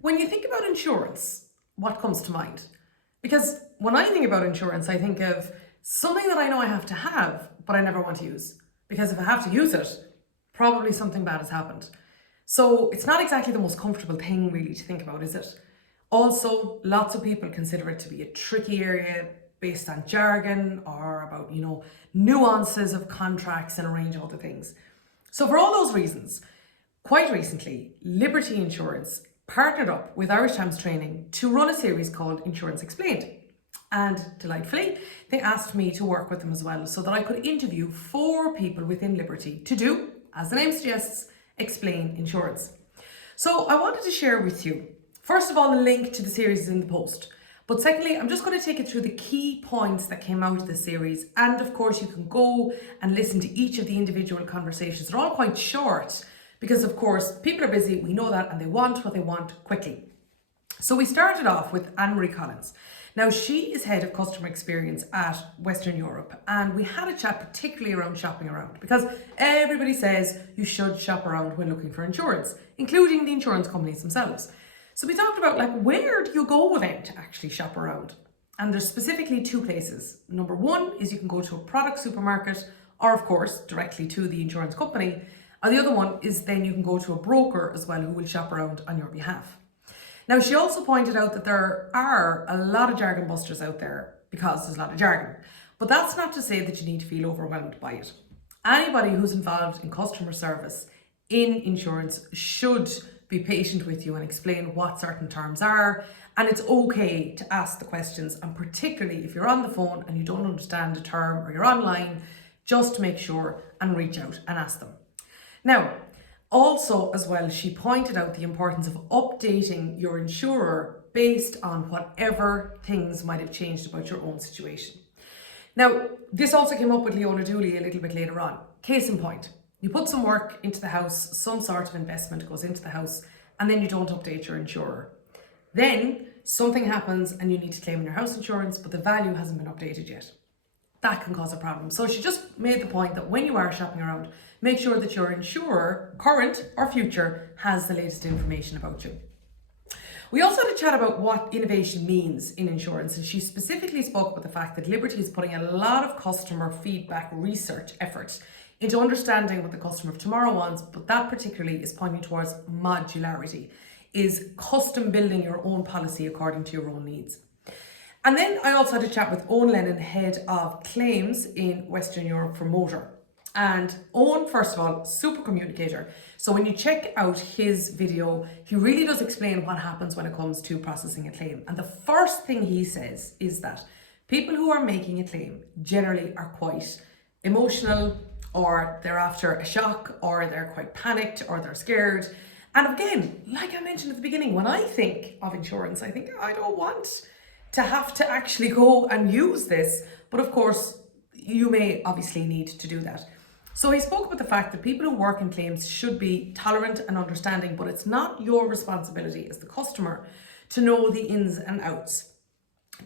When you think about insurance, what comes to mind? Because when I think about insurance, I think of something that I know I have to have, but I never want to use. Because if I have to use it, probably something bad has happened. So it's not exactly the most comfortable thing really to think about, is it? Also, lots of people consider it to be a tricky area based on jargon or about, nuances of contracts and a range of other things. So for all those reasons, quite recently, Liberty Insurance partnered up with Irish Times Training to run a series called Insurance Explained. And delightfully, they asked me to work with them as well so that I could interview 4 people within Liberty to do, as the name suggests, explain insurance. So I wanted to share with you, first of all, the link to the series is in the post. But secondly, I'm just going to take you through the key points that came out of this series. And of course, you can go and listen to each of the individual conversations. They're all quite short because, of course, people are busy, we know that, and they want what they want quickly. So we started off with Anne-Marie Collins. Now, she is head of customer experience at Western Europe, and we had a chat particularly around shopping around because everybody says you should shop around when looking for insurance, including the insurance companies themselves. So we talked about where do you go then to actually shop around? And there's specifically 2 places. Number 1 is you can go to a product supermarket or of course directly to the insurance company. And the other one is then you can go to a broker as well who will shop around on your behalf. Now, she also pointed out that there are a lot of jargon busters out there because there's a lot of jargon. But that's not to say that you need to feel overwhelmed by it. Anybody who's involved in customer service in insurance should be patient with you and explain what certain terms are. And it's okay to ask the questions. And particularly if you're on the phone and you don't understand a term or you're online, just make sure and reach out and ask them. Now, also, as well, she pointed out the importance of updating your insurer based on whatever things might have changed about your own situation. Now, this also came up with Leona Dooley a little bit later on. Case in point, you put some work into the house, some sort of investment goes into the house, and then you don't update your insurer. Then something happens and you need to claim your house insurance, but the value hasn't been updated yet. That can cause a problem. So she just made the point that when you are shopping around, make sure that your insurer, current or future, has the latest information about you. We also had a chat about what innovation means in insurance, and she specifically spoke about the fact that Liberty is putting a lot of customer feedback research effort into understanding what the customer of tomorrow wants, but that particularly is pointing towards modularity, is custom building your own policy according to your own needs. And then I also had a chat with Owen Lennon, head of claims in Western Europe for motor. And Owen, first of all, super communicator. So when you check out his video, he really does explain what happens when it comes to processing a claim. And the first thing he says is that people who are making a claim generally are quite emotional, or they're after a shock, or they're quite panicked, or they're scared. And again, like I mentioned at the beginning, when I think of insurance, I think I don't want to have to actually go and use this. But of course, you may obviously need to do that. So he spoke about the fact that people who work in claims should be tolerant and understanding, but it's not your responsibility as the customer to know the ins and outs.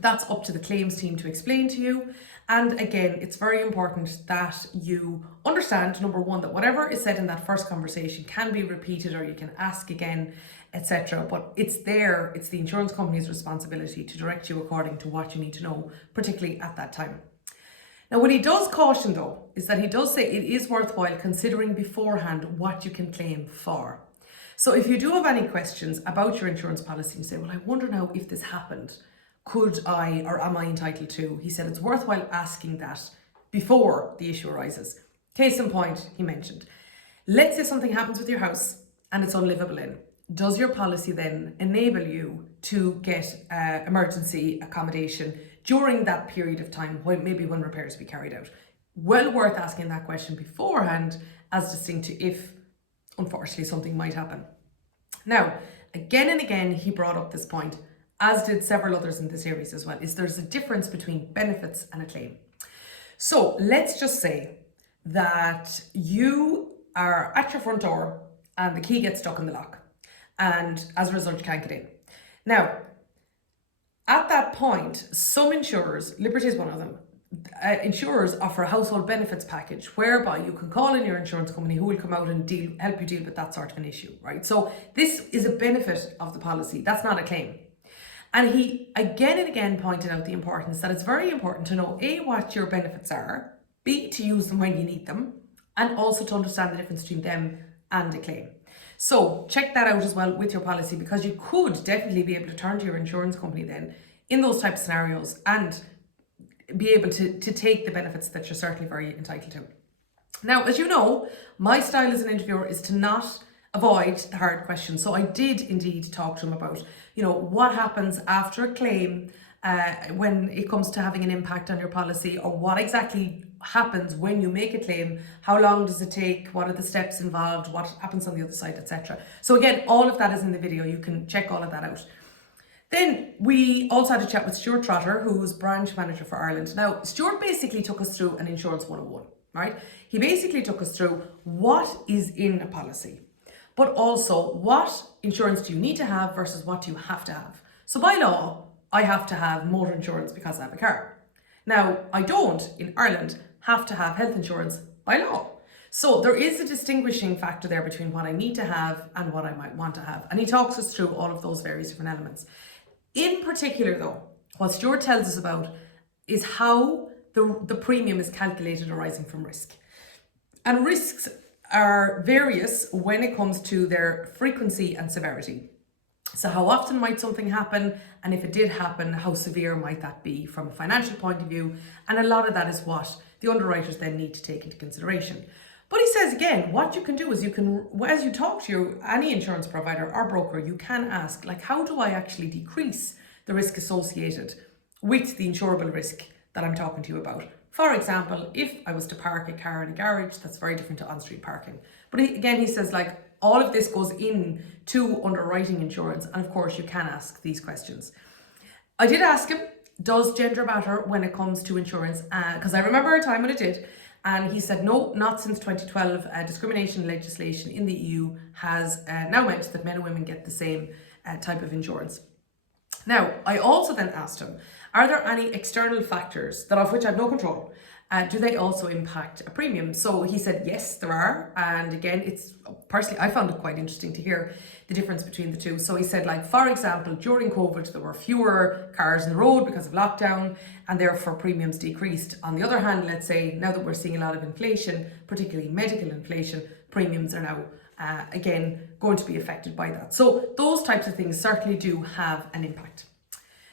That's up to the claims team to explain to you. And again, it's very important that you understand, number 1, that whatever is said in that first conversation can be repeated or you can ask again, etc. But it's the insurance company's responsibility to direct you according to what you need to know, particularly at that time. Now, what he does caution though, is that he does say it is worthwhile considering beforehand what you can claim for. So if you do have any questions about your insurance policy, you say, well, I wonder now if this happened, could I or am I entitled to? He said it's worthwhile asking that before the issue arises. Case in point, he mentioned, let's say something happens with your house and it's unlivable in. Does your policy then enable you to get emergency accommodation during that period of time, when repairs be carried out? Well worth asking that question beforehand, as distinct to if, unfortunately, something might happen. Now, again and again, he brought up this point, as did several others in the series as well, is there's a difference between benefits and a claim. So let's just say that you are at your front door and the key gets stuck in the lock, and as a result, you can't get in. Now, at that point, some insurers, Liberty is one of them, insurers offer a household benefits package whereby you can call in your insurance company who will come out and help you deal with that sort of an issue, right? So this is a benefit of the policy. That's not a claim. And he again and again pointed out the importance that it's very important to know A, what your benefits are, B, to use them when you need them, and also to understand the difference between them and a claim. So check that out as well with your policy, because you could definitely be able to turn to your insurance company then in those type of scenarios and be able to take the benefits that you're certainly very entitled to. Now, as you know, my style as an interviewer is to not avoid the hard questions. So I did indeed talk to him about, what happens after a claim when it comes to having an impact on your policy, or what exactly happens when you make a claim, how long does it take, what are the steps involved, what happens on the other side, etc. So again, all of that is in the video. You can check all of that out. Then we also had a chat with Stuart Trotter, who's branch manager for Ireland. Now, Stuart basically took us through an insurance 101, right? He basically took us through what is in a policy, but also what insurance do you need to have versus what do you have to have. So by law, I have to have motor insurance because I have a car. Now, I don't, in Ireland, have to have health insurance by law. So there is a distinguishing factor there between what I need to have and what I might want to have. And he talks us through all of those various different elements. In particular though, what Stuart tells us about is how the premium is calculated arising from risk. And risks are various when it comes to their frequency and severity. So how often might something happen? And if it did happen, how severe might that be from a financial point of view? And a lot of that is what the underwriters then need to take into consideration. But he says again, what you can do is as you talk to any insurance provider or broker, you can ask, like, how do I actually decrease the risk associated with the insurable risk that I'm talking to you about? For example, if I was to park a car in a garage, that's very different to on-street parking. But he says, like, all of this goes in to underwriting insurance. And of course, you can ask these questions. I did ask him, does gender matter when it comes to insurance? Because I remember a time when it did. And he said, no, not since 2012. Discrimination legislation in the EU has now meant that men and women get the same type of insurance. Now, I also then asked him, are there any external factors of which I have no control? Do they also impact a premium? So he said, yes, there are. And again, personally, I found it quite interesting to hear the difference between the two. So he said, like, for example, during COVID, there were fewer cars on the road because of lockdown, and therefore premiums decreased. On the other hand, let's say now that we're seeing a lot of inflation, particularly medical inflation, premiums are now again going to be affected by that. So those types of things certainly do have an impact.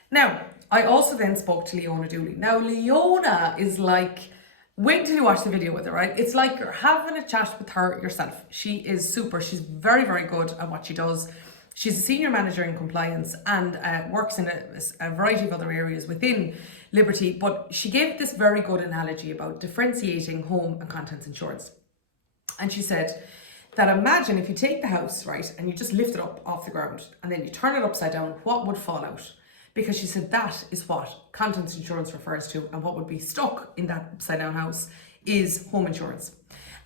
Now, I also then spoke to Leona Dooley. Now, Leona is like, wait till you watch the video with her, right? It's like you're having a chat with her yourself. She is super. She's very, very good at what she does. She's a senior manager in compliance and works in a variety of other areas within Liberty. But she gave this very good analogy about differentiating home and contents insurance. And she said that imagine if you take the house, right, and you just lift it up off the ground and then you turn it upside down, what would fall out? Because she said that is what contents insurance refers to, and what would be stuck in that upside down house is home insurance.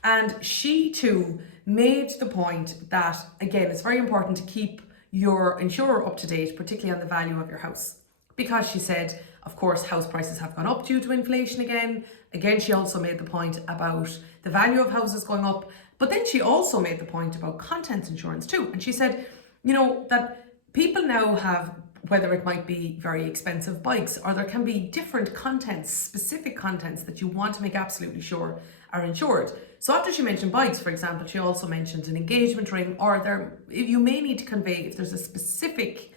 And she too made the point that, again, it's very important to keep your insurer up to date, particularly on the value of your house. Because she said, of course, house prices have gone up due to inflation again. Again, she also made the point about the value of houses going up. But then she also made the point about contents insurance too. And she said, that people now have, whether it might be very expensive bikes, or there can be different contents, specific contents that you want to make absolutely sure are insured. So after she mentioned bikes, for example, she also mentioned an engagement ring, or you may need to convey if there's a specific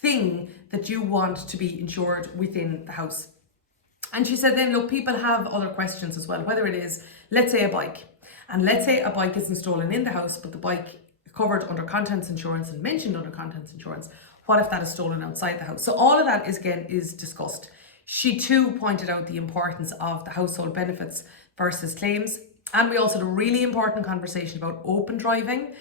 thing that you want to be insured within the house. And she said then, look, people have other questions as well, whether it is, let's say, a bike. And let's say a bike isn't stolen in the house, but the bike covered under contents insurance and mentioned under contents insurance. What if that is stolen outside the house? So all of that is discussed. She too pointed out the importance of the household benefits versus claims. And we also had a really important conversation about open driving.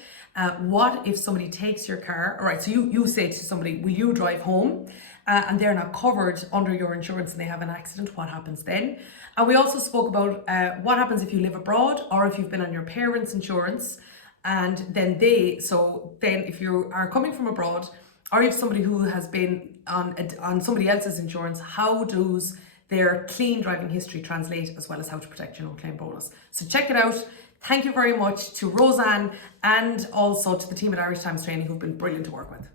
What if somebody takes your car? All right, so you say to somebody, will you drive home? And they're not covered under your insurance and they have an accident. What happens then? And we also spoke about what happens if you live abroad or if you've been on your parents' insurance. And then if you are coming from abroad, or if somebody who has been on somebody else's insurance, how does their clean driving history translate, as well as how to protect your no-claim bonus. So check it out. Thank you very much to Roseanne and also to the team at Irish Times Training, who've been brilliant to work with.